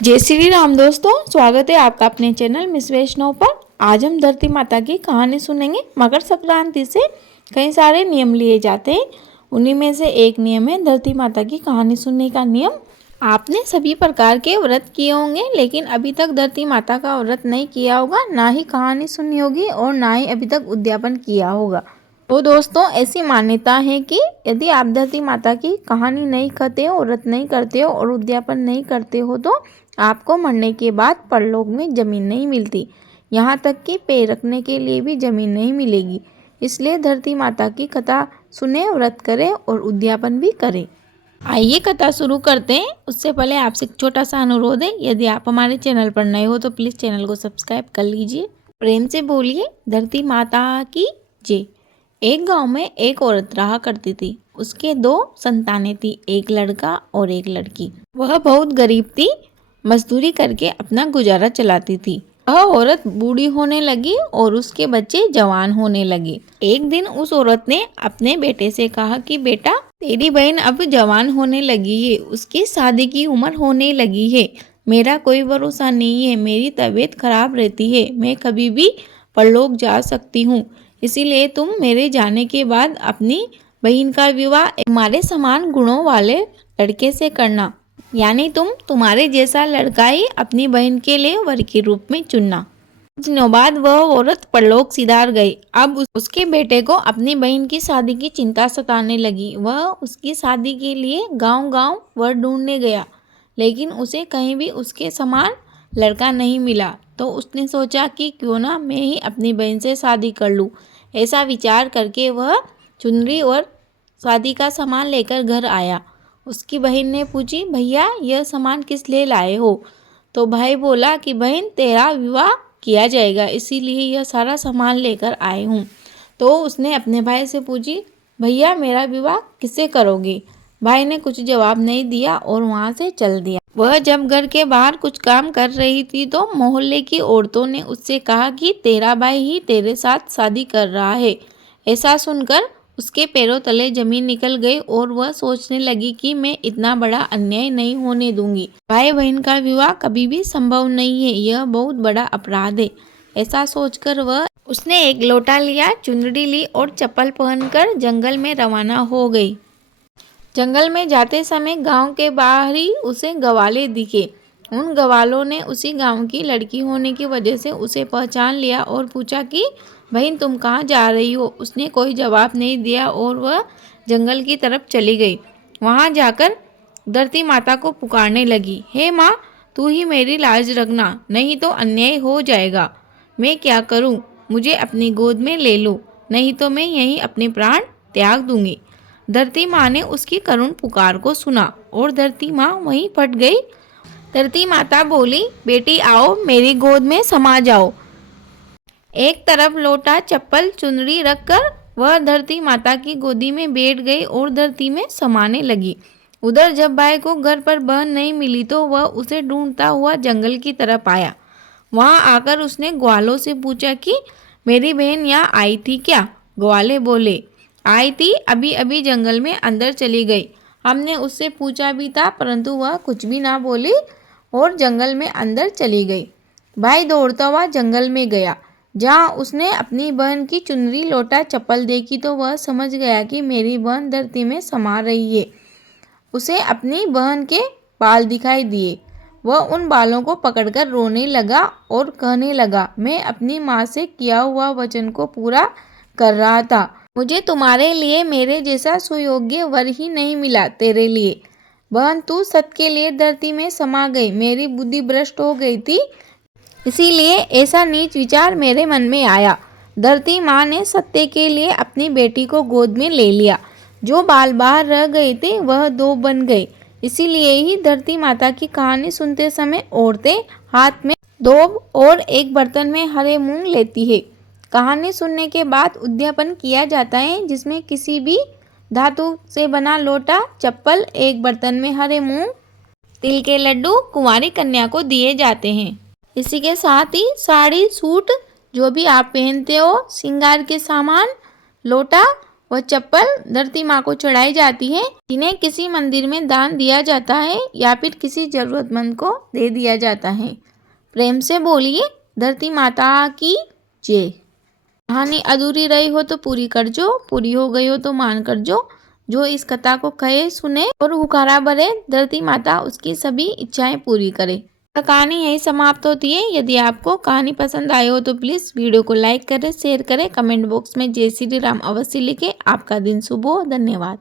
जय श्री राम दोस्तों, स्वागत है आपका अपने चैनल मिस वैष्णव पर। आज हम धरती माता की कहानी सुनेंगे। मकर संक्रांति से कई सारे नियम लिए जाते हैं, उन्हीं में से एक नियम है धरती माता की कहानी सुनने का नियम। आपने सभी प्रकार के व्रत किए होंगे, लेकिन अभी तक धरती माता का व्रत नहीं किया होगा, ना ही कहानी सुनी होगी और ना ही अभी तक उद्यापन किया होगा। तो दोस्तों, ऐसी मान्यता है कि यदि आप धरती माता की कहानी नहीं कहते हो, व्रत नहीं करते हो और उद्यापन नहीं करते हो तो आपको मरने के बाद परलोक में ज़मीन नहीं मिलती, यहाँ तक कि पैर रखने के लिए भी ज़मीन नहीं मिलेगी। इसलिए धरती माता की कथा सुने, व्रत करें और उद्यापन भी करें। आइए कथा शुरू करते हैं। उससे पहले आपसे एक छोटा सा अनुरोध है, यदि आप हमारे चैनल पर नए हो तो प्लीज़ चैनल को सब्सक्राइब कर लीजिए। प्रेम से बोलिए धरती माता की जय। एक गांव में एक औरत रहा करती थी। उसके 2 संतानें थी, एक लड़का और एक लड़की। वह बहुत गरीब थी, मजदूरी करके अपना गुजारा चलाती थी। वह औरत बूढ़ी होने लगी और उसके बच्चे जवान होने लगे। एक दिन उस औरत ने अपने बेटे से कहा कि बेटा, तेरी बहन अब जवान होने लगी है, उसकी शादी की उम्र होने लगी है। मेरा कोई भरोसा नहीं है, मेरी तबीयत खराब रहती है, मैं कभी भी परलोक जा सकती हूँ। इसीलिए तुम मेरे जाने के बाद अपनी बहन का विवाह तुम्हारे समान गुणों वाले लड़के से करना, यानी तुम्हारे जैसा लड़का ही अपनी बहन के लिए वर के रूप में चुनना। कुछ दिनों बाद वह औरत परलोक सिधार गई। अब उसके बेटे को अपनी बहन की शादी की चिंता सताने लगी। वह उसकी शादी के लिए गांव-गांव वर ढूंढने गया, लेकिन उसे कहीं भी उसके समान लड़का नहीं मिला। तो उसने सोचा कि क्यों ना मैं ही अपनी बहन से शादी कर लूँ। ऐसा विचार करके वह चुनरी और शादी का सामान लेकर घर आया। उसकी बहन ने पूछी, भैया यह सामान किस लिए लाए हो? तो भाई बोला कि बहन, तेरा विवाह किया जाएगा, इसीलिए यह सारा सामान लेकर आए हूँ। तो उसने अपने भाई से पूछी, भैया मेरा विवाह किससे करोगे? भाई ने कुछ जवाब नहीं दिया और वहाँ से चल दिया। वह जब घर के बाहर कुछ काम कर रही थी तो मोहल्ले की औरतों ने उससे कहा कि तेरा भाई ही तेरे साथ शादी कर रहा है। ऐसा सुनकर उसके पैरों तले जमीन निकल गई और वह सोचने लगी कि मैं इतना बड़ा अन्याय नहीं होने दूंगी। भाई बहन का विवाह कभी भी संभव नहीं है, यह बहुत बड़ा अपराध है। ऐसा सोचकर उसने एक लोटा लिया, चुनरी ली और चप्पल पहनकर जंगल में रवाना हो गई। जंगल में जाते समय गांव के बाहर ही उसे गवाले दिखे। उन गवालों ने उसी गांव की लड़की होने की वजह से उसे पहचान लिया और पूछा कि बहन, तुम कहाँ जा रही हो? उसने कोई जवाब नहीं दिया और वह जंगल की तरफ चली गई। वहाँ जाकर धरती माता को पुकारने लगी, हे माँ, तू ही मेरी लाज रखना, नहीं तो अन्याय हो जाएगा। मैं क्या करूँ? मुझे अपनी गोद में ले लो, नहीं तो मैं यहीं अपने प्राण त्याग दूंगी। धरती माँ ने उसकी करुण पुकार को सुना और धरती माँ वहीं फट गई। धरती माता बोली, बेटी आओ, मेरी गोद में समा जाओ। एक तरफ लोटा, चप्पल, चुनरी रखकर वह धरती माता की गोदी में बैठ गई और धरती में समाने लगी। उधर जब भाई को घर पर बहन नहीं मिली तो वह उसे ढूंढता हुआ जंगल की तरफ आया। वहां आकर उसने ग्वालों से पूछा कि मेरी बहन यहाँ आई थी क्या? ग्वाले बोले, आई थी, अभी अभी जंगल में अंदर चली गई। हमने उससे पूछा भी था, परंतु वह कुछ भी ना बोली और जंगल में अंदर चली गई। भाई दौड़ता हुआ जंगल में गया। जहाँ उसने अपनी बहन की चुनरी, लोटा, चप्पल देखी तो वह समझ गया कि मेरी बहन धरती में समा रही है। उसे अपनी बहन के बाल दिखाई दिए। वह उन बालों को पकड़कर रोने लगा और कहने लगा, मैं अपनी माँ से किया हुआ वचन को पूरा कर रहा था। मुझे तुम्हारे लिए मेरे जैसा सुयोग्य वर ही नहीं मिला। तेरे लिए बहन, तू सत्य के लिए धरती में समा गई। मेरी बुद्धि भ्रष्ट हो गई थी, इसीलिए ऐसा नीच विचार मेरे मन में आया। धरती माँ ने सत्य के लिए अपनी बेटी को गोद में ले लिया। जो बाल बाहर रह गए थे वह 2 बन गए। इसीलिए ही धरती माता की कहानी सुनते समय औरतें हाथ में दोब और एक बर्तन में हरे मूंग लेती है। कहानी सुनने के बाद उद्यापन किया जाता है, जिसमें किसी भी धातु से बना लोटा, चप्पल, एक बर्तन में हरे मूंग, तिल के लड्डू कुंवारी कन्या को दिए जाते हैं। इसी के साथ ही साड़ी, सूट जो भी आप पहनते हो, श्रृंगार के सामान, लोटा वह चप्पल धरती माँ को चढ़ाई जाती है, जिन्हें किसी मंदिर में दान दिया जाता है या फिर किसी जरूरतमंद को दे दिया जाता है। प्रेम से बोलिए धरती माता की जय। कहानी अधूरी रही हो तो पूरी कर जो, पूरी हो गई हो तो मान कर जो इस कथा को कहे सुने और हुकारा भरे, धरती माता उसकी सभी इच्छाएं पूरी करे। कहानी यही समाप्त होती है। यदि आपको कहानी पसंद आई हो तो प्लीज़ वीडियो को लाइक करें, शेयर करें, कमेंट बॉक्स में जय श्री राम अवश्य लिखें। आपका दिन शुभ हो। धन्यवाद।